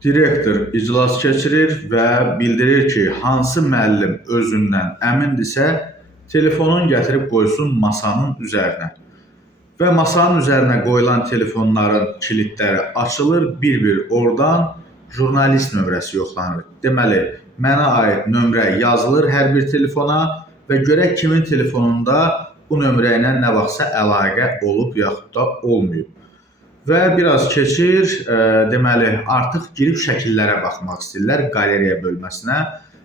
Direktor iclas keçirir və bildirir ki, hansı müəllim özündən əmindirsə, telefonun gətirib qoysun masanın üzərinə. Və masanın üzərinə qoyulan telefonların kilidləri açılır, bir-bir oradan jurnalist nömrəsi yoxlanır. Deməli, mənə aid nömrə yazılır hər bir telefona və görək kimin telefonunda bu nömrə ilə nə vaxtsa əlaqə olub yaxud da olmayıb. Və biraz keçir, deməli, artıq girib şəkillərə baxmaq istəyirlər, qaleriya bölməsinə.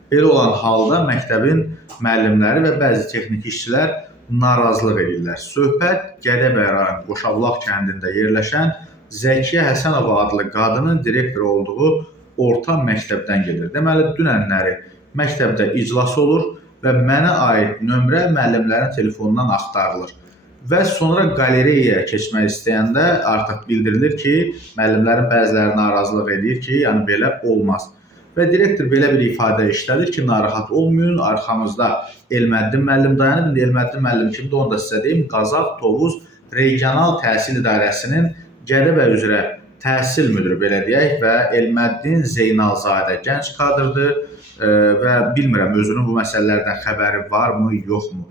Belə olan halda məktəbin müəllimləri və bəzi texniki işçilər narazılıq edirlər. Söhbət Gədəbəy rayonu Qoşavlaq kəndində yerləşən Zəkiyə Həsənova adlı qadının direktor olduğu orta məktəbdən gedir. Deməli, dünənləri məktəbdə iclas olur və mənə aid nömrə müəllimlərin telefonundan axtarılır. Və sonra qalereyaya keçmək istəyəndə artıq bildirilir ki, müəllimlərin bəziləri narazılıq edir ki, yəni belə olmaz. Və direktor belə bir ifadə işlədir ki, narahat olmayın, arxamızda Elməddin müəllim dayanıb. İndi Elməddin müəllim kimdir, onu da sizə deyim. Qazax Tovuz Regional Təhsil İdarəsinin Gədəbəy üzrə təhsil müdürü, belə deyək, və Elməddin Zeynalzadə gənc kadrdır və bilmirəm, özünün bu məsələlərdən xəbəri varmı, yoxmu.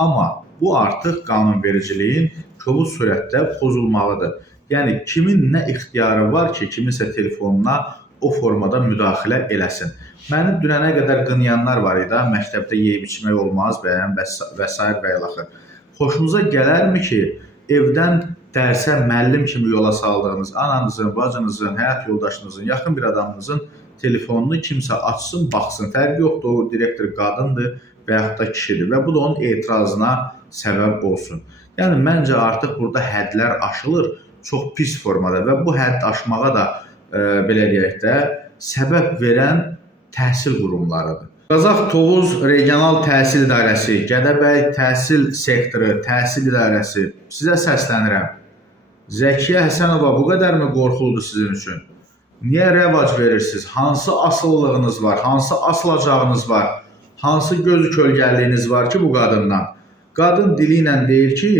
Amma bu artıq qanunvericiliyin kobud surətdə pozulmalıdır. Yəni, kimin nə ixtiyarı var ki, kiminsə telefonuna o formada müdaxilə eləsin. Məni dünənə qədər qınayanlar var idi, məktəbdə yeyib içmək olmaz bəyən və s. və ilaxır. Xoşunuza gələrmi ki, evdən dərsə müəllim kimi yola saldığınız ananızın, bacınızın, həyat yoldaşınızın, yaxın bir adamınızın telefonunu kimsə açsın, baxsın. Fərqi yoxdur, o direktor qadındır və yaxud da kişidir və bu da onun etirazına səbəb olsun. Yəni, məncə artıq burada hədlər aşılır çox pis formada və bu hədd aşmağa da, belə deyək də, səbəb verən təhsil qurumlarıdır. Qazax Tovuz Regional Təhsil İdarəsi, Gədəbəy Təhsil Sektoru, Təhsil İdarəsi, sizə səslənirəm. Zəkiyə Həsənova bu qədərmi qorxuludur sizin üçün? Niyə rəvac verirsiniz? Hansı asıllığınız var? Hansı asılacağınız var? Hansı gözü kölgəliyiniz var ki bu qadından? Qadın dili ilə deyir ki,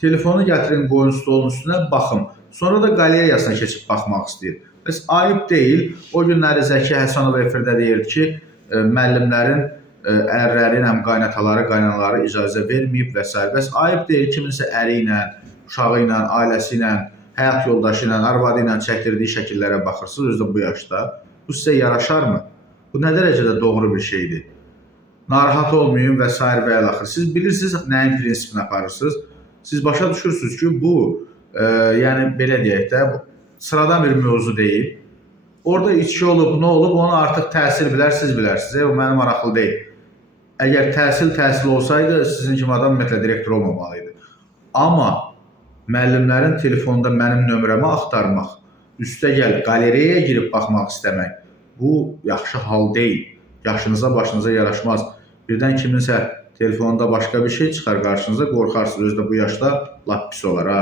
telefonu gətirin, qoyun stolun üstünə, baxım. Sonra da qaleriyasına keçib baxmaq istəyir. Bəs ayıb deyil. O günləri Zəkiyə Həsənova efirdə deyirdi ki, müəllimlərin ərləri ilə qaynataları, qaynanaları icazə verməyib və s. Bəs ayıb deyil, kiminsə əri ilə, uşağı ilə, ailəsi ilə, həyat yoldaşı ilə, arvadı ilə çəkdirdiyi şəkillərə baxırsınız, özdə bu yaşda. Bu sizə yaraşarmı? Bu nə dərəcədə doğru bir şeydir? Narahat olmayın və s. və ilaxır. Siz bilirsiniz nəyin prinsipini aparırsınız. Siz başa düşürsünüz ki, bu, yəni belə deyək də, sıradan bir mövzu deyil. Orada içki olub, nə olub, onu artıq təhsil bilər, siz bilərsiniz. O mənim maraqlı deyil. Əgər təhsil olsaydı, sizin kimi adam ümumiyyətlə direktor olmamalıydı. Amma müəllimlərin telefonunda mənim nömrəmi axtarmaq, üstəgəl qalereyaya girib baxmaq istəmək, bu yaxşı hal deyil. Yaşınıza, başınıza yaraşmaz. Birdən kiminsə telefonunda başqa bir şey çıxar qarşınıza, qorxarsınız. Özdə bu yaşda lap pis olar, ha.